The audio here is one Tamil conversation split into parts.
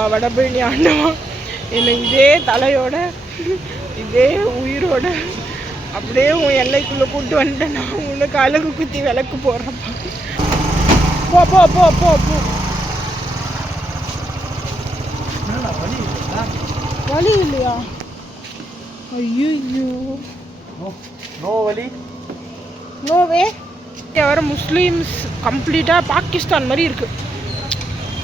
ஆண்டவா வடபழனி ஆண்டவா என்னை இதே தலையோட இதே உயிரோட அப்படியே உன் எல்லைக்குள்ளே கூட்டு வந்துட்டேன். நான் உனக்கு அழகு குத்தி விளக்கு போடுறப்பா. போ போ போ போ போ. வலி இல்லையா? ஐயோ நோ வலி நோவே. வர முஸ்லீம்ஸ் கம்ப்ளீட்டாக பாகிஸ்தான் மாதிரி இருக்குது.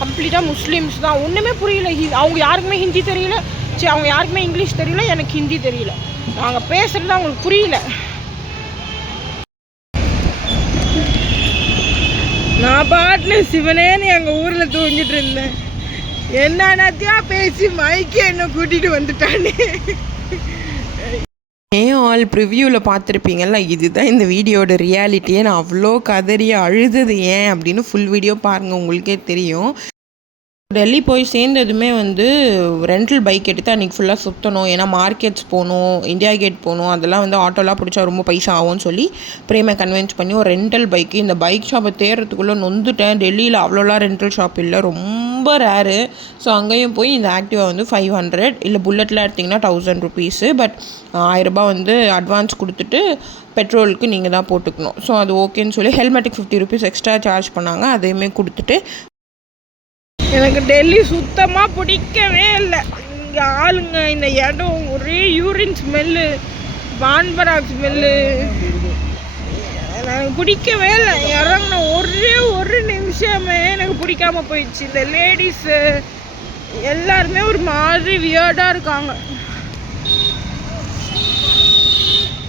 கம்ப்ளீட்டாக முஸ்லீம்ஸ் தான். ஒன்றுமே புரியல. அவங்க யாருக்குமே ஹிந்தி தெரியல. சரி, அவங்க யாருக்குமே இங்கிலீஷ் தெரியல. எனக்கு ஹிந்தி தெரியல. நாங்கள் பேசுகிறது அவங்களுக்கு புரியல. நான் பாட்டுன்னு சிவனேன்னு எங்கள் ஊரில் தூங்கிட்டு இருந்தேன். என்னத்தியா பேசி மைக்கே என்ன கூட்டிகிட்டு வந்துட்டானே. ஆல் ப்ரிவ்யூவில் பார்த்துருப்பீங்கள்ல, இதுதான் இந்த வீடியோட ரியாலிட்டியே. நான் அவ்வளோ கதறி அழுதது ஏன் அப்படின்னு ஃபுல் வீடியோ பாருங்கள், உங்களுக்கே தெரியும். டெல்லி போய் சேர்ந்ததுமே ரெண்டல் பைக் எடுத்து அன்றைக்கி ஃபுல்லாக சுற்றணும். ஏன்னா மார்க்கெட்ஸ் போகணும், இந்தியா கேட் போகணும். அதெல்லாம் ஆட்டோலாம் பிடிச்சா ரொம்ப பைசா ஆகும்னு சொல்லி பிரேமை கன்வின்ஸ் பண்ணி ஒரு ரெண்டல் பைக்கு. இந்த பைக் ஷாப்பை தேடுறதுக்குள்ளே நொந்துட்டேன். டெல்லியில் அவ்வளோலாம் ரெண்டல் ஷாப் இல்லை, ரொம்ப ரேரு. ஸோ அங்கேயும் போய் இந்த ஆக்டிவா 500, இல்லை புல்லட்டில் எடுத்திங்கன்னா 1000 ருபீஸு. பட் 1000 அட்வான்ஸ் கொடுத்துட்டு பெட்ரோலுக்கு நீங்கள் தான் போட்டுக்கணும். ஸோ அது ஓகேன்னு சொல்லி ஹெல்மெட்டுக்கு 50 ருபீஸ் எக்ஸ்ட்ரா சார்ஜ் பண்ணாங்க. அதையுமே கொடுத்துட்டு எனக்கு டெல்லி சுத்தமாக பிடிக்கவே இல்லை. இங்கே ஆளுங்க, இந்த இடம் ஒரே யூரின் ஸ்மெல்லு, பான்பராக் ஸ்மெல்லு. எனக்கு பிடிக்கவே இல்லை. இறங்கின ஒரு நிமிஷமே எனக்கு பிடிக்காம போயிடுச்சு. இந்த லேடிஸு எல்லாருமே ஒரு மாதிரி வியர்டாக இருக்காங்க.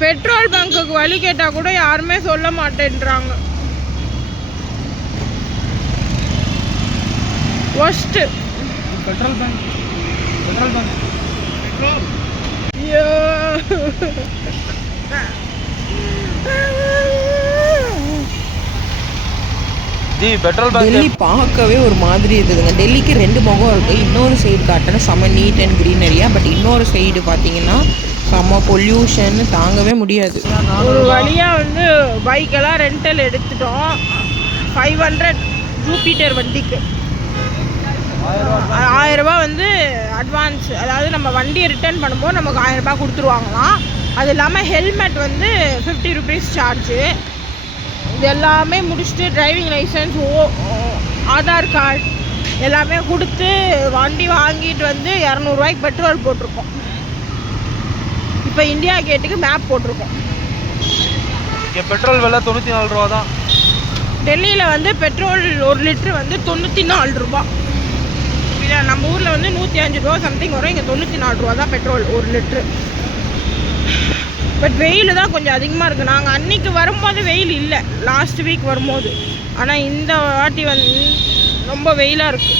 பெட்ரோல் பங்குக்கு வழி கேட்டால் கூட யாருமே சொல்ல மாட்டேன்றாங்க. ஃபர்ஸ்ட் பெட்ரோல் பங்க் ஐயோ ஜி பெட்ரோல் பங்க். டெல்லி பார்க்கவே ஒரு மாதிரி இருந்ததுங்க. டெல்லிக்கு 2 முகம் இருக்குது. இன்னொரு சைடு காட்டினா செம்ம நீட் அண்ட் க்ரீனரியா. பட் இன்னொரு சைடு பார்த்தீங்கன்னா செம்ம பொல்யூஷன், தாங்கவே முடியாது. ஒரு வழியாக பைக்கெல்லாம் ரெண்டல் எடுத்துட்டோம். 500 ஜூபிட்டர் வண்டிக்கு 1000 ரூபா அட்வான்ஸ். அதாவது நம்ம வண்டியை ரிட்டர்ன் பண்ணும்போது நமக்கு 1000 ரூபா கொடுத்துருவாங்களாம். அது இல்லாமல் ஹெல்மெட் 50 ருபீஸ் சார்ஜு. இது எல்லாமே முடிச்சுட்டு டிரைவிங் லைசன்ஸ், ஆதார் கார்டு எல்லாமே கொடுத்து வண்டி வாங்கிட்டு 200 ரூபாய்க்கு பெட்ரோல் போட்டிருக்கோம். இப்போ இந்தியா கேட்டுக்கு மேப் போட்டிருக்கோம். பெட்ரோல் விலை 94 ரூபா தான். டெல்லியில் பெட்ரோல் 1 லிட்ரு 94 ரூபா. இல்லை, நம்ம ஊரில் 105 ரூபா சம்திங் வரும். இங்கே 94 ரூபா தான் பெட்ரோல் 1 லிட்ரு. பட் வெயில் தான் கொஞ்சம் அதிகமாக இருக்குது. நாங்கள் அன்றைக்கி வரும்போது வெயில் இல்லை, லாஸ்ட் வீக் வரும்போது. ஆனால் இந்த வாட்டி ரொம்ப வெயிலாக இருக்குது.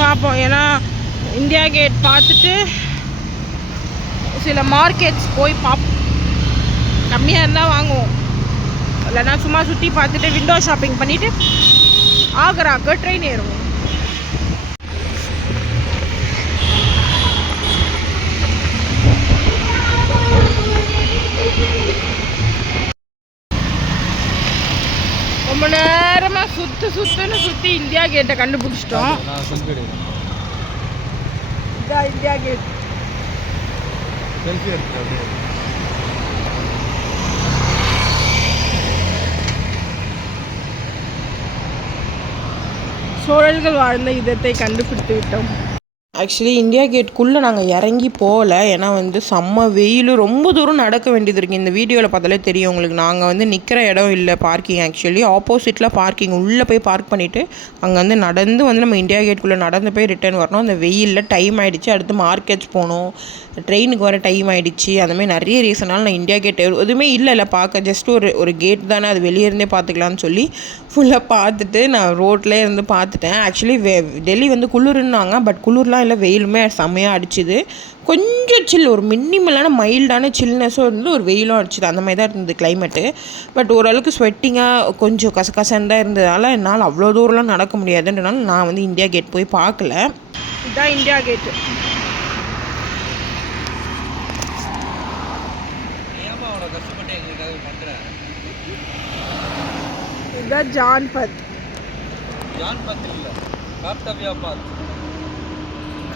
பார்ப்போம். ஏன்னா இந்தியா கேட் பார்த்துட்டு சில மார்க்கெட்ஸ் போய் பார்ப்போம். கம்மியாக இருந்தால் வாங்குவோம், இல்லைன்னா சும்மா சுற்றி பார்த்துட்டு விண்டோ ஷாப்பிங் பண்ணிவிட்டு ஆக்ராக்கு ட்ரெயின் ஏறுவோம். ரொம்ப நேரமாக சுற்றி இந்தியா கேட்டை கண்டுபிடிச்சிட்டோம். இதான் இந்தியா கேட். சோழர்கள் வாழ்ந்த இதத்தை கண்டுபிடித்து விட்டோம். ஆக்சுவலி இந்தியா கேட்டுக்குள்ளே நாங்கள் இறங்கி போகல. ஏன்னா செம்ம வெயில், ரொம்ப தூரம் நடக்க வேண்டியது இருக்குது. இந்த வீடியோவில் பார்த்தாலே தெரியும் உங்களுக்கு. நாங்கள் நிற்கிற இடம் இல்லை பார்க்கிங். ஆக்சுவலி ஆப்போசிட்டில் பார்க்கிங், உள்ளே போய் பார்க் பண்ணிவிட்டு அங்கே நடந்து நம்ம இந்தியா கேட்டுக்குள்ளே நடந்து போய் ரிட்டர்ன் வரணும். அந்த வெயிலில் டைம் ஆகிடுச்சு. அடுத்து மார்க்கெட்ஸ் போகணும், ட்ரெயினுக்கு வர டைம் ஆகிடுச்சு. அந்தமாதிரி நிறைய ரீசனால் நான் இந்தியா கேட் எதுவுமே இல்லை பார்க்க. ஜஸ்ட் ஒரு கேட் தானே, அது வெளியே இருந்தே பார்த்துக்கலான்னு சொல்லி ஃபுல்லாக பார்த்துட்டு நான் ரோட்லேயே இருந்து பார்த்துட்டேன். ஆக்சுவலி டெல்லி குளிர்னாங்க. பட் குளிர்லாம் இல்லை, வெயிலுமே செம்மையாக அடிச்சுது. கொஞ்சம் சில், ஒரு மினிமலான மைல்டான சில்னஸும் ஒரு வெயிலும் அடிச்சுது. அந்த மாதிரி தான் இருந்தது கிளைமேட்டு. பட் ஓரளவுக்கு ஸ்வெட்டிங்காக கொஞ்சம் கசகசன்னு தான் இருந்ததால் என்னால் அவ்வளோ தூரம்லாம் நடக்க முடியாதுன்றனால நான் இந்தியா கேட் போய் பார்க்கல. இதுதான் இந்தியா கேட்டு. இதுதான் ஜான்பத்.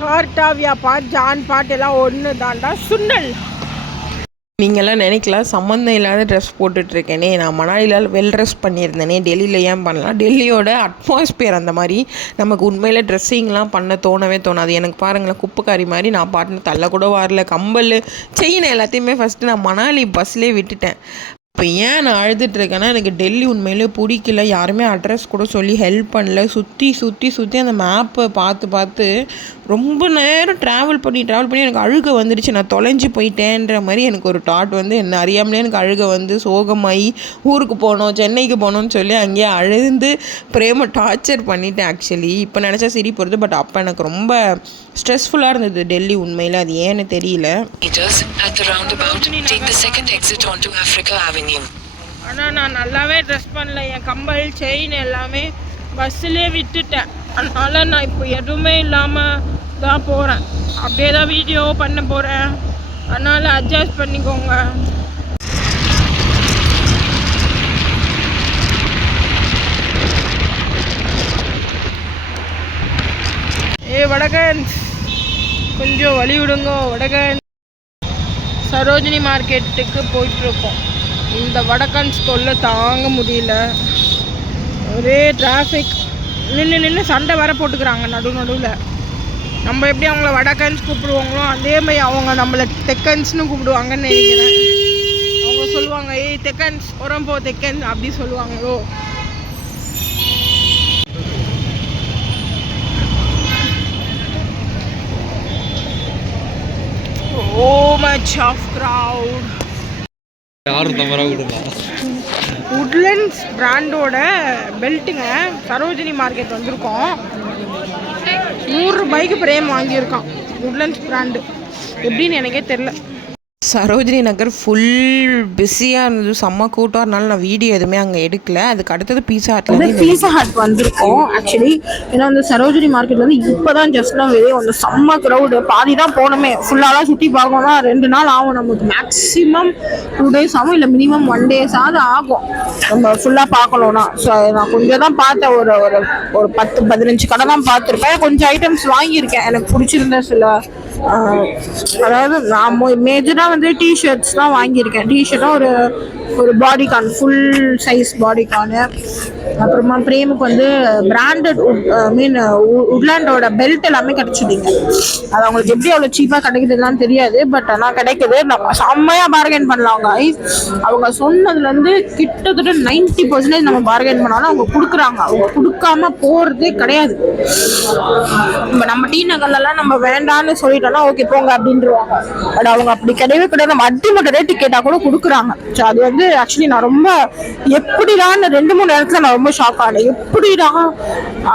கார்டாவியா பார்க், ஜான் பார்க் எல்லாம் ஒன்று தாண்டா சுண்டல். நீங்கள்லாம் நினைக்கலாம் சம்மந்தம் இல்லாத ட்ரெஸ் போட்டுட்ருக்கேனே, நான் மணாலியில் வெல் ட்ரெஸ் பண்ணியிருந்தேனே, டெல்லியில் ஏன் பண்ணலாம்? டெல்லியோட அட்மாஸ்பியர் அந்த மாதிரி நமக்கு உண்மையில் ட்ரெஸ்ஸிங்லாம் பண்ண தோணவே தோணாது. எனக்கு பாருங்களேன், குப்பைக்காரி மாதிரி நான் பாட்டுன்னு தள்ள கூட வரல. கம்பல் செயின் எல்லாத்தையுமே ஃபஸ்ட்டு நான் மணாலி பஸ்லேயே விட்டுட்டேன். இப்போ ஏன் நான் அழுதுட்ருக்கேன்னா, எனக்கு டெல்லி உண்மையிலே பிடிக்கல. யாருமே அட்ரஸ் கூட சொல்லி ஹெல்ப் பண்ணல. சுற்றி அந்த மேப்பை பார்த்து ரொம்ப நேரம் ட்ராவல் பண்ணி எனக்கு அழுக வந்துடுச்சு. நான் தொலைஞ்சு போயிட்டேன்ற மாதிரி எனக்கு ஒரு தாட் வந்து என்ன அறியாமலே எனக்கு அழுக வந்து சோகமாகி ஊருக்கு போகணும், சென்னைக்கு போகணும்னு சொல்லி அங்கேயே அழுந்து பிரேமை டார்ச்சர் பண்ணிட்டேன். ஆக்சுவலி இப்போ நினச்சா சிரிப்பு வருது, பட் அப்போ எனக்கு ரொம்ப ஸ்ட்ரெஸ்ஃபுல்லாக இருந்தது டெல்லி உண்மையில். அது ஏன்னு தெரியல. ஆனால் நான் நல்லாவே ட்ரெஸ் பண்ணல. என் கம்பல் செயின் எல்லாமே பஸ்ஸுலேயே விட்டுட்டேன். அதனால் நான் இப்போ எதுவுமே இல்லாமல் தான் போகிறேன். அப்படியே தான் வீடியோ பண்ண போகிறேன். அதனால் அட்ஜஸ்ட் பண்ணிக்கோங்க. வடகன் கொஞ்சம் வழி விடுங்க. வடகன் சரோஜினி மார்க்கெட்டுக்கு போயிட்டுருக்கோம். இந்த வடகன்ஸ் தொல்லை தாங்க முடியல. ஒரே டிராஃபிக். நின்று சண்டை வர போட்டுக்கிறாங்க நடுவில். நம்ம எப்படி அவங்கள வடகன்ஸ் கூப்பிடுவாங்களோ அதே மாதிரி அவங்க நம்மளை தெக்கன்ஸ்னு கூப்பிடுவாங்கன்னு நினைக்கிறேன். அவங்க சொல்லுவாங்க, ஏய் தெக்கன்ஸ் உரம்போ தெக்கன்ஸ் அப்படி சொல்லுவாங்களோ. Oh much of crowd. Woodlands பிராண்டோட பெல்ட்டுங்க. சரோஜினி மார்க்கெட் வந்திருக்கோம். 100 ரூபாய்க்கு பிரேம் வாங்கியிருக்கான். உட்லண்ட்ஸ் பிராண்டு எப்படின்னு எனக்கே தெரில. சரோஜினி நகர் ஃபுல் பிஸியாக இருந்தது, செம்ம கூட்டம். அதனால நான் வீடியோ எதுவுமே அங்கே எடுக்கல. அதுக்கு அடுத்தது பீஸா ஹட் வந்திருக்கோம். ஆக்சுவலி ஏன்னா வந்து சரோஜினி மார்க்கெட் வந்து இப்போ தான் ஜஸ்ட்லாம் வெளியே வந்து செம்ம க்ரௌடு. பாதி தான் போனோமே. ஃபுல்லாலாம் சுற்றி பார்க்கணும்னா 2 நாள் ஆகும் நமக்கு. மேக்ஸிமம் 2 days ஆகும், இல்லை மினிமம் 1 days ஆகும் நம்ம ஃபுல்லாக பார்க்கணுன்னா. ஸோ நான் கொஞ்சம் தான் பார்த்தேன். ஒரு 10-15 கடை தான் பார்த்துருப்பேன். கொஞ்சம் ஐட்டம்ஸ் வாங்கியிருக்கேன் எனக்கு பிடிச்சிருந்த சில. அதாவது நான் மேஜராக வந்து டிஷர்ட்ஸ் தான் வாங்கியிருக்கேன். டிஷர்ட்டும் ஒரு பாடிகான், ஃபுல் சைஸ் பாடிகானு. அப்புறமா பிரேமுக்கு வந்து பிராண்டட் உட்லாண்டோட பெல்ட் எல்லாமே கிடைச்சிடுங்க. அது அவங்களுக்கு எப்படி அவ்வளோ சீப்பாக கிடைக்குதுலாம் தெரியாது, பட் ஆனால் கிடைக்குது. நம்ம செம்மையாக பார்கெயின் பண்ணலாம். அவங்க சொன்னதுலேருந்து கிட்டத்தட்ட 90% நம்ம பார்கெயின் பண்ணாலும் அவங்க கொடுக்குறாங்க. அவங்க கொடுக்காம போகிறதே கிடையாது. நம்ம டி நகர்லாம் நம்ம வேண்டான்னு சொல்லிட்டோம்னா ஓகே போங்க அப்படின்ட்டுருவாங்க. பட் அவங்க அப்படி கிடையவே கிடையாது. நம்ம அடிமட்ட ரேட்டு கேட்டால் கூட கொடுக்குறாங்க. ஸோ அது வந்து ஆக்சுவலி நான் ரொம்ப எப்படிடான்னு 2-3 இடத்துல நான் ரொம்ப ஷாக் ஆனேன். எப்படிடா,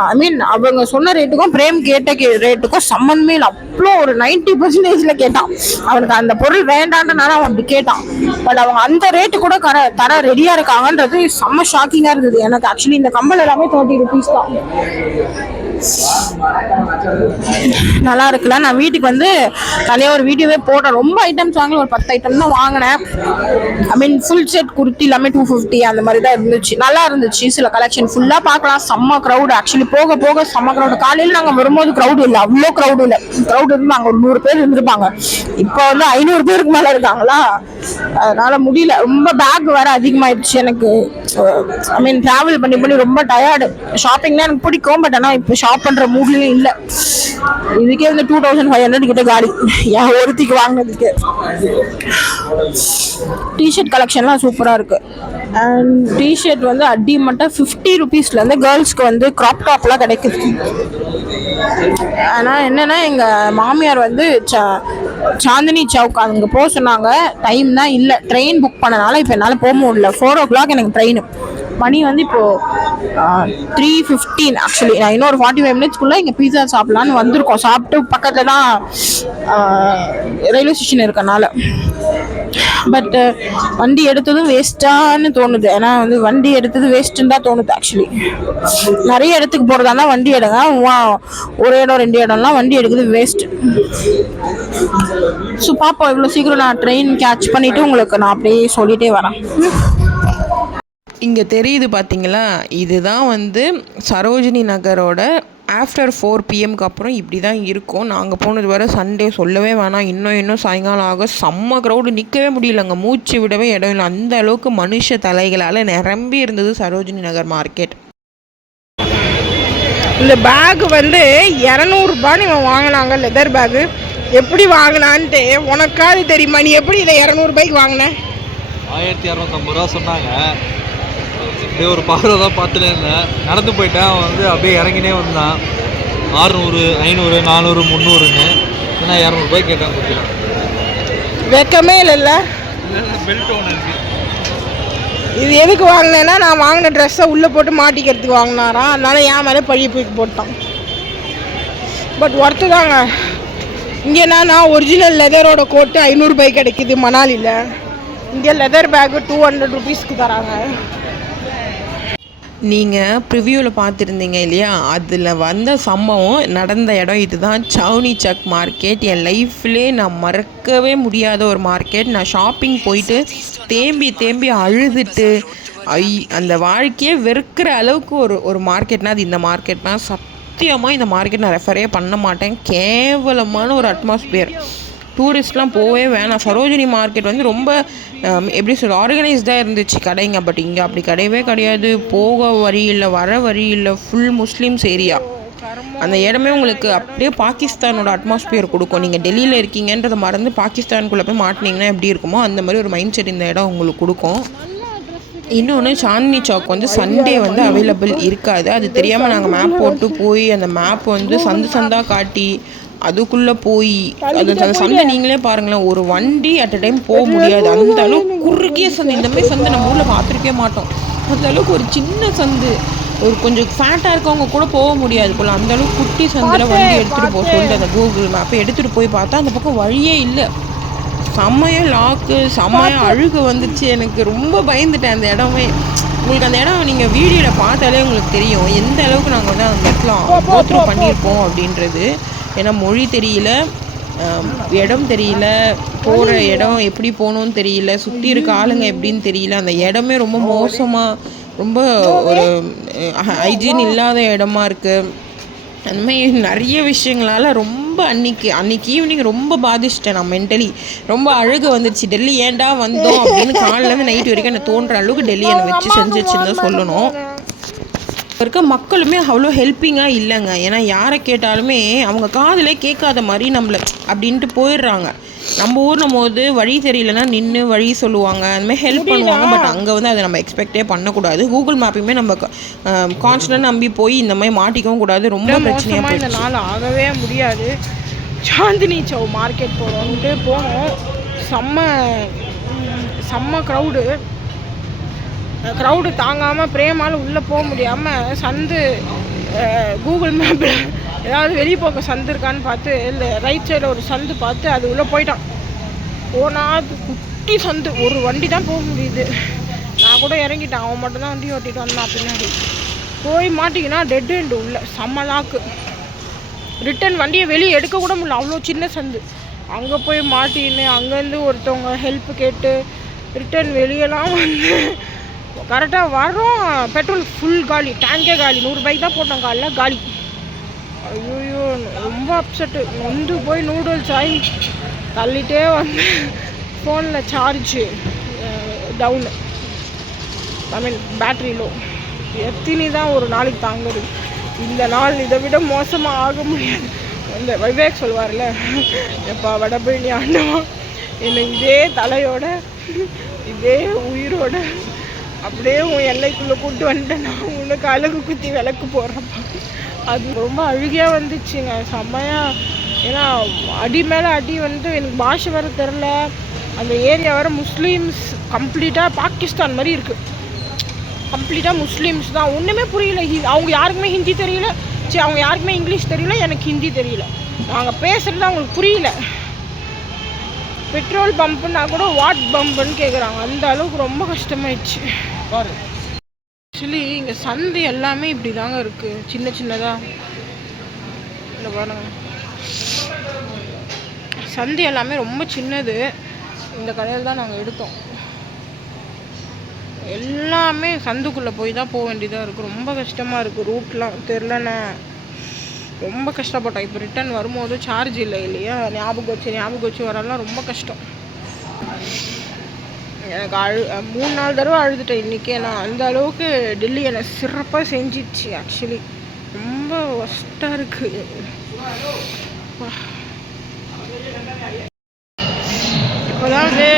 ஐ மீன் அவங்க சொன்ன ரேட்டுக்கும் பிரேம் கேட்ட ரேட்டுக்கும் சம்மந்தமே இல்லை. அவ்வளோ ஒரு 90% கேட்டான். அவனுக்கு அந்த பொருள் வேண்டான்றனால அவன் அப்படி கேட்டான். பட் அவங்க அந்த ரேட்டு கூட தர ரெடியாக இருக்காங்கன்றது செம்ம ஷாக்கிங்காக இருந்தது எனக்கு. ஆக்சுவலி இந்த கம்பல் எல்லாமே 30 rupees தான். நல்லா இருக்குல்ல. நான் வீட்டுக்கு வந்து தனியாக ஒரு வீடியோவே போட்டேன். ரொம்ப ஐட்டம்ஸ் வாங்கல, ஒரு 10 ஐட்டம் தான் வாங்கினேன். ஐ மீன் ஃபுல் செட் குர்த்தி எல்லாமே 250 அந்த மாதிரி தான் இருந்துச்சு. நல்லா இருந்துச்சு. சில கலெக்ஷன் ஃபுல்லாக பார்க்கலாம். செம்ம க்ரௌடு. ஆக்சுவலி போக போக செம்ம க்ரௌடு. காலையில் நாங்கள் வரும்போது க்ரௌடு இல்லை, அவ்வளோ க்ரௌடு இல்லை. க்ரௌடு இருந்தாங்க, ஒரு 100 பேர் இருந்திருப்பாங்க. இப்போ வந்து 500 பேருக்கு மேலே இருக்காங்களா. அதனால முடியல. ரொம்ப பேக் வேற அதிகமாயிடுச்சு எனக்கு. ஐ மீன் ட்ராவல் பண்ணி ரொம்ப டயர்டு. ஷாப்பிங்னா எனக்கு பிடிக்கும், பட் ஆனால் இப்போ ஷாப் பண்ணுற மூட்லேயும் இல்லை. இதுக்கே வந்து 2500 கிட்ட காலி என் ஒருத்திக்கு வாங்கினதுக்கு. டிஷர்ட் கலெக்ஷன்லாம் சூப்பராக இருக்குது. அண்ட் டிஷர்ட் வந்து அடி மட்டும் 50 rupeesலேருந்து கேர்ள்ஸ்க்கு வந்து க்ராப் டாப்லாம் கிடைக்குது. ஆனால் என்னென்னா எங்கள் மாமியார் வந்து சாந்தினி சவுக் அங்கே போக சொன்னாங்க. டைம் தான் இல்லை. ட்ரெயின் புக் பண்ணனால இப்போ என்னால் போக முடியல. 4 o'clock எனக்கு ட்ரெயின். மணி வந்து இப்போது 3:15. ஆக்சுவலி நான் இன்னொரு 45 minutesக்குள்ளே இங்கே பீஸா சாப்பிட்லான்னு வந்திருக்கோம். சாப்பிட்டு பக்கத்தில் தான் ரயில்வே ஸ்டேஷன் இருக்கனால. பட் வண்டி எடுத்ததும் வேஸ்ட்டான்னு தோணுது. ஏன்னா வந்து வண்டி எடுத்தது வேஸ்ட்டுன்னு தான் தோணுது. ஆக்சுவலி நிறைய இடத்துக்கு போகிறதா வண்டி எடுங்க. ஒரு இடம் 2 இடம்லாம் வண்டி எடுக்குது வேஸ்ட்டு. ஸோ பாப்போம். இவ்வளோ சீக்கிரம் நான் ட்ரெயின் கேட்ச் பண்ணிவிட்டு உங்களுக்கு நான் அப்படியே சொல்லிகிட்டே வரேன். இங்கே தெரியுது பார்த்தீங்களா, இதுதான் வந்து சரோஜினி நகரோட ஆஃப்டர் 4 PM அப்புறம் இப்படி தான் இருக்கும். நாங்கள் போனது வர சண்டே சொல்லவே வேணாம். இன்னும் சாயங்காலம் ஆக செம்ம க்ரௌடு, நிற்கவே முடியலங்க, மூச்சு விடவே இடம் இல்லை. அந்த அளவுக்கு மனுஷ தலைகளால் நிரம்பி இருந்தது சரோஜினி நகர் மார்க்கெட். இந்த பேகு வந்து 200 இவன் வாங்கினாங்க, லெதர் பேகு. எப்படி வாங்கினான்ட்டு உனக்காவது தெரியுமா? நீ எப்படி இதை 200 வாங்கின? 1250 ரூபா சொன்னாங்க. அப்படியே ஒரு பார்வை தான் பார்த்துட்டே இருந்தேன். நடந்து போயிட்டேன். அவன் வந்து அப்படியே இறங்கினே வந்தான். 600, 500, 400, 300ன்னு. நான் 200 கேட்டேன். கொடுத்துட்டேன். வெக்கமே இல்லைல்ல. பெல்ட் ஒன்று இருக்குது. இது எதுக்கு வாங்கினேன்னா, நான் வாங்கின ட்ரெஸ்ஸை உள்ளே போட்டு மாட்டிக்கிறதுக்கு வாங்கினாராம். அதனால என் மேலே பழி தூக்கி போட்டான். பட் ஒர்த்து தாங்க. இங்கே என்னன்னா ஒரிஜினல் லெதரோட கோட்டு 500 கிடைக்குது மணாலியில். இங்கே லெதர் பேக்கு 200 ருபீஸ்க்கு தராங்க. நீங்கள் ப்ரிவ்யூவில் பார்த்துருந்தீங்க இல்லையா, அதில் வந்த சம்பவம் நடந்த இடம் இதுதான், சவுனி சக் மார்க்கெட். என் லைஃப்லே நான் மறக்கவே முடியாத ஒரு மார்க்கெட். நான் ஷாப்பிங் போயிட்டு தேம்பி அழுதுட்டு அந்த வாழ்க்கையே வெறுக்கிற அளவுக்கு ஒரு மார்க்கெட்னால் அது இந்த மார்க்கெட்னா. சத்தியமாக இந்த மார்க்கெட் நான் ரெஃபரே பண்ண மாட்டேன். கேவலமான ஒரு அட்மாஸ்பியர். டூரிஸ்ட்லாம் போவே வேணாம். சரோஜினி மார்க்கெட் வந்து ரொம்ப எப்படி சொல்ல, ஆர்கனைஸ்டாக இருந்துச்சு கடைங்க. பட் இங்கே அப்படி கிடையவே கிடையாது. போக வழி இல்லை, வர வழி இல்லை, ஃபுல் முஸ்லீம்ஸ் ஏரியா. அந்த இடமே உங்களுக்கு அப்படியே பாகிஸ்தானோட அட்மாஸ்பியர் கொடுக்கும். நீங்கள் டெல்லியில் இருக்கீங்கன்றதை மறந்து பாகிஸ்தானுக்குள்ளே போய் மாட்டினீங்கன்னா எப்படி இருக்குமோ அந்த மாதிரி ஒரு மைண்ட் செட் இந்த இடம் உங்களுக்கு கொடுக்கும். இன்னொன்று, சாந்தினி சவுக் வந்து சண்டே வந்து அவைலபிள் இருக்காது. அது தெரியாமல் நாங்கள் மேப் போட்டு போய் அந்த மேப் வந்து சந்தாக காட்டி அதுக்குள்ளே போய் அந்த சந்தை நீங்களே பாருங்களேன், ஒரு வண்டி அட் அ டைம் போக முடியாது. அந்த அளவுக்கு குறுகிய சந்தை. இந்த மாதிரி சந்தை நம்ம ஊரில் பார்த்துருக்கவே மாட்டோம். அந்த அளவுக்கு ஒரு சின்ன சந்து, ஒரு கொஞ்சம் ஃபேட்டாக இருக்கவங்க கூட போக முடியாது போல். அந்த அளவுக்கு குட்டி சந்தையில் வண்டி எடுத்துகிட்டு போக சொல்லிட்டு அந்த கூகுள் மேப்பை எடுத்துகிட்டு போய் பார்த்தா அந்த பக்கம் வழியே இல்லை. செம்மையாக லாக்கு, செம்மையாக அழுகு வந்துச்சு. எனக்கு ரொம்ப பயந்துட்டேன் அந்த இடமே. உங்களுக்கு அந்த இடம் நீங்கள் வீடியோவில் பார்த்தாலே உங்களுக்கு தெரியும் எந்த அளவுக்கு நாங்கள் வந்து அந்த இடத்துல கோத்ரூ பண்ணியிருப்போம் அப்படின்றது. ஏன்னா மொழி தெரியல, இடம் தெரியல, போகிற இடம் எப்படி போகணுன்னு தெரியல, சுற்றி இருக்க ஆளுங்க எப்படின்னு தெரியல. அந்த இடமே ரொம்ப மோசமாக, ரொம்ப ஒரு ஹைஜீன் இல்லாத இடமா இருக்குது. அந்த மாதிரி நிறைய விஷயங்களால் ரொம்ப அன்னைக்கு ஈவினிங் ரொம்ப பாதிச்சிட்டேன் நான் மென்டலி. ரொம்ப அழுகு வந்துடுச்சு. டெல்லி ஏன்டா வந்தோம் அப்படின்னு காலையிலேருந்து நைட் வரைக்கும் எனக்கு தோன்ற அளவுக்கு டெல்லி என்னை வச்சு செஞ்சிச்சுன்னு தான் சொல்லணும். இருக்க மக்களுமே அவ்வளோ ஹெல்ப்பிங்காக இல்லைங்க. ஏன்னா யாரை கேட்டாலுமே அவங்க காதிலே கேட்காத மாதிரி நம்மளை அப்படின்ட்டு போயிடுறாங்க. நம்ம ஊர்னும் போது வழி தெரியலன்னா நின்று வழி சொல்லுவாங்க, அந்தமாதிரி ஹெல்ப் பண்ணுவாங்க. பட் அங்கே வந்து அதை நம்ம எக்ஸ்பெக்டே பண்ணக்கூடாது. கூகுள் மேப்பையுமே நம்ம கான்ஸ்டன்ட் நம்பி போய் இந்த மாதிரி மாட்டிக்கவும் கூடாது. ரொம்ப பிரச்சனையாக இந்த நாள் ஆகவே முடியாது. சாந்தினி சவுக் மார்க்கெட் போகிறோன்ட்டு போனோம். செம்ம க்ரௌடு தாங்காமல் பிரேமால் உள்ளே போக முடியாமல் சந்து கூகுள் மேப்பில் ஏதாவது வெளியே போக சந்து இருக்கான்னு பார்த்து இல்லை ரைட் சைடில் ஒரு சந்து பார்த்து அது உள்ளே போயிட்டான். போனால் அது குட்டி சந்து, ஒரு வண்டி தான் போக முடியுது. நான் கூட இறங்கிட்டேன். அவன் மட்டும்தான் வண்டி ஓட்டிட்டு வந்தான் பின்னாடி. போய் மாட்டிக்கினா டெட் எண்டு உள்ள செம்ம லாக்கு. ரிட்டன் வண்டியை வெளியே எடுக்க கூட முடியல, அவ்வளோ சின்ன சந்து. அங்கே போய் மாட்டின்னு அங்கேருந்து ஒருத்தவங்க ஹெல்ப் கேட்டு ரிட்டன் வெளியெல்லாம் வந்து கரெக்டாக வரோம். பெட்ரோல் ஃபுல் காலி, டேங்கே காலி. 100 தான் போட்டோம் காலைல, காலி. ஐயோ ரொம்ப அப்செட்டு. வந்து போய் நூடுல்ஸ் ஆகி தள்ளிட்டே வந்து ஃபோனில் சார்ஜு டவுனு, பேட்ரி லோ. எத்தினி தான் ஒரு நாளைக்கு தாங்குது. இந்த நாள் இதை விட மோசமாக ஆக முடியாது. இந்த விவேக் சொல்லுவார்ல, எப்பா வடபழனி ஆண்டவா என்னை இதே தலையோட இதே உயிரோட அப்படியே உன் எல்லைக்குள்ளே கூப்பிட்டு வந்துட்டேன். நான் உனக்கு அழகு குத்தி விளக்கு போடுறப்பா. அது ரொம்ப அழுகியாக வந்துச்சுங்க, செம்மையாக. ஏன்னா அடி மேலே அடி வந்து எனக்கு பாஷை வேறு தெரில. அந்த ஏரியா வேறு முஸ்லீம்ஸ், கம்ப்ளீட்டாக பாகிஸ்தான் மாதிரி இருக்குது. கம்ப்ளீட்டாக முஸ்லீம்ஸ் தான், ஒன்றுமே புரியல. அவங்க யாருக்குமே ஹிந்தி தெரியல, சரி அவங்க யாருக்குமே இங்கிலீஷ் தெரியல, எனக்கு ஹிந்தி தெரியல. நாங்கள் பேசுகிறது அவங்களுக்கு புரியல. பெட்ரோல் பம்புன்னா கூட வாட் பம்புன்னு கேட்குறாங்க. அந்த அளவுக்கு ரொம்ப கஷ்டமாயிடுச்சு. ஆக்சுவலி இங்கே சந்தை எல்லாமே இப்படி தாங்க இருக்குது, சின்னதாக. இல்லை பாருங்க, சந்தை எல்லாமே ரொம்ப சின்னது. இந்த கடையில் தான் நாங்கள் எடுத்தோம். எல்லாமே சந்துக்குள்ளே போய் தான் போக வேண்டியதாக இருக்குது. ரொம்ப கஷ்டமாக இருக்குது. ரூட்லாம் தெரிலண்ணே, ரொம்ப கஷ்டப்பட்டோம். இப்போ ரிட்டன் வரும்போது சார்ஜ் இல்லை இல்லையா, ஞாபகம் வச்சு வரலாம் ரொம்ப கஷ்டம். எனக்கு 3 4 தடவை அழுதுட்டேன் இன்றைக்கே. நான் அந்த அளவுக்கு டெல்லி என்னை சிறப்பாக செஞ்சிச்சு. ஆக்சுவலி ரொம்ப ஒஸ்ட்டாக இருக்குது. இப்போதான் வந்து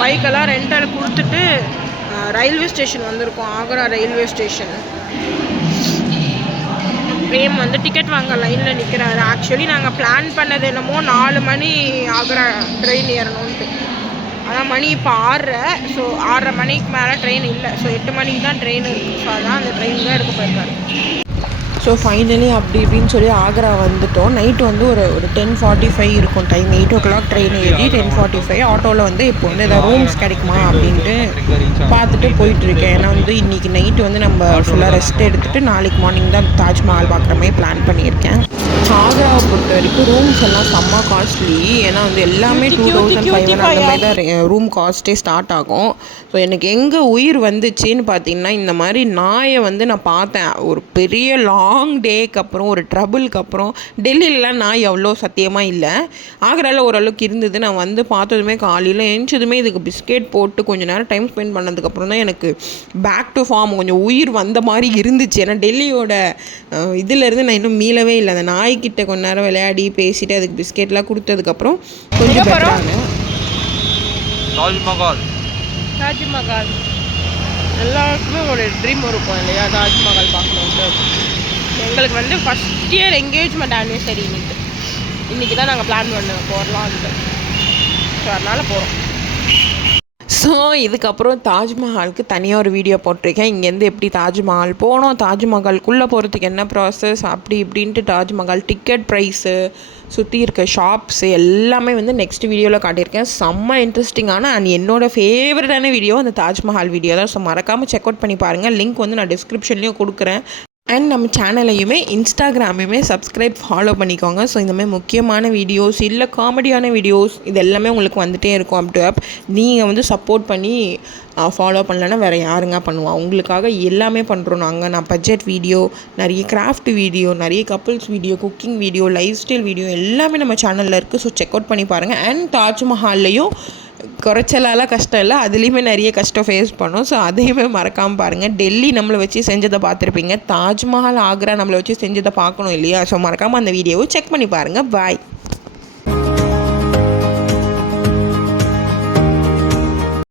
பைக்கெல்லாம் ரெண்டல் கொடுத்துட்டு ரயில்வே ஸ்டேஷன் வந்திருக்கோம். Agra railway station. பிரேம் வந்து டிக்கெட் வாங்க லைனில் நிற்கிறாரு. ஆக்சுவலி நாங்கள் பிளான் பண்ணது என்னமோ 4 மணி ஆக்ரா ட்ரெயின் ஏறணும்ன்ட்டு. ஆனால் மணி இப்போ 6:30. ஸோ 6:30 மணிக்கு மேலே ட்ரெயின் இல்லை. ஸோ 8 மணிக்கு தான் ட்ரெயின் இருக்குது. ஸோ அதான் அந்த ட்ரெயின் தான் எடுக்க போயிருக்காரு. ஸோ ஃபைனலி அப்படி இப்படின்னு சொல்லி ஆக்ரா வந்துவிட்டோம். நைட்டு வந்து ஒரு 10:45 இருக்கும் டைம். 8 o'clock ட்ரெயின் ஏறி 10:45 ஆட்டோவில் வந்து இப்போ வந்து எதாவது ரூம்ஸ் கிடைக்குமா அப்படின்ட்டு பார்த்துட்டு போயிட்டுருக்கேன். ஏன்னா வந்து இன்றைக்கி நைட்டு வந்து நம்ம ஃபுல்லாக ரெஸ்ட் எடுத்துகிட்டு நாளைக்கு மார்னிங் தான் தாஜ்மஹால் பார்க்குற மாதிரி பிளான் பண்ணியிருக்கேன். ஆக்ராவை பொறுத்த வரைக்கும் ரூம்ஸ் எல்லாம் செம்ம காஸ்ட்லி. ஏன்னா வந்து எல்லாமே 2500 அந்த மாதிரி தான் ரூம் காஸ்ட்டே ஸ்டார்ட் ஆகும். ஸோ எனக்கு எங்கே உயிர் வந்துச்சுன்னு பார்த்தீங்கன்னா, இந்த மாதிரி நாயை வந்து நான் பார்த்தேன். ஒரு பெரிய லாங் டேக்கு அப்புறம், ஒரு ட்ரபுளுக்கு அப்புறம். டெல்லியிலலாம் நாய் அவ்வளோ சத்தியமாக இல்லை. ஆக்ராவில் ஓரளவுக்கு இருந்தது. நான் வந்து பார்த்ததுமே காலையில் எழுந்ததுமே இதுக்கு பிஸ்கெட் போட்டு கொஞ்சம் நேரம் டைம் ஸ்பெண்ட் பண்ணதுக்கப்புறம் தான் எனக்கு பேக் டு ஃபார்ம் கொஞ்சம் உயிர் வந்த மாதிரி இருந்துச்சு. ஏன்னா டெல்லியோட இதிலேருந்து நான் இன்னும் மீளவே இல்லை. அந்த நாய்க்கிட்ட கொஞ்ச நேரம் விளையாடி பேசிட்டு அதுக்கு பிஸ்கெட்லாம் கொடுத்ததுக்கப்புறம் கொஞ்சம் பெட்டரான தாஜ்மஹால் எல்லாருக்குமே ஒரு ட்ரீம் இருக்கும் இல்லையா, தாஜ்மஹால் பார்க்கணுன்ட்டு. எங்களுக்கு வந்து ஃபஸ்ட் இயர் என்கேஜ்மெண்ட் ஆனிவர்சரி இன்றைக்கி தான் நாங்கள் பிளான் பண்ணோம் போகலான்ட்டு. ஸோ அதனால் போகிறோம். ஸோ இதுக்கப்புறம் தாஜ்மஹாலுக்கு தனியாக ஒரு வீடியோ போட்டிருக்கேன். இங்கேருந்து எப்படி தாஜ்மஹால் போனோம், தாஜ்மஹால்குள்ளே போகிறதுக்கு என்ன ப்ராசஸ் அப்படி இப்படின்ட்டு, தாஜ்மஹால் டிக்கெட் ப்ரைஸு, சுற்றி இருக்க ஷாப்ஸு எல்லாமே வந்து நெக்ஸ்ட் வீடியோவில் காட்டியிருக்கேன். செம்ம இன்ட்ரெஸ்டிங்கான அண்ட் என்னோடய ஃபேவரட்டான வீடியோ அந்த தாஜ்மஹால் வீடியோ தான். ஸோ மறக்காமல் செக் அவுட் பண்ணி பாருங்கள். லிங்க் வந்து நான் டிஸ்கிரிப்ஷன்லேயும் கொடுக்குறேன். அண்ட் நம்ம சேனலையுமே இன்ஸ்டாகிராமையுமே சப்ஸ்கிரைப் ஃபாலோ பண்ணிக்கோங்க. ஸோ இந்த மாதிரி முக்கியமான வீடியோஸ் இல்லை காமெடியான வீடியோஸ் இது எல்லாமே உங்களுக்கு வந்துகிட்டே இருக்கும். அப் டு அப் நீங்கள் வந்து சப்போர்ட் பண்ணி ஃபாலோ பண்ணலன்னா வேறு யாருங்க பண்ணுவா? உங்களுக்காக எல்லாமே பண்ணுறோம் நாங்கள். நான் பட்ஜெட் வீடியோ, நிறைய கிராஃப்ட் வீடியோ, நிறைய couples video, cooking video, life style video எல்லாமே நம்ம சேனலில் இருக்குது. ஸோ செக் அவுட் பண்ணி பாருங்கள். அண்ட் தாஜ்மஹால்லையும் குறைச்சலால கஷ்டம் இல்லை, அதுலேயுமே நிறைய கஷ்டம் ஃபேஸ் பண்ணோம். ஸோ அதையுமே மறக்காமல் பாருங்கள். டெல்லி நம்மளை வச்சு செஞ்சதை பார்த்துருப்பீங்க. தாஜ்மஹால் ஆக்ரா நம்மளை வச்சு செஞ்சதை பார்க்கணும் இல்லையா? ஸோ மறக்காமல் அந்த வீடியோவை செக் பண்ணி பாருங்கள். பாய்.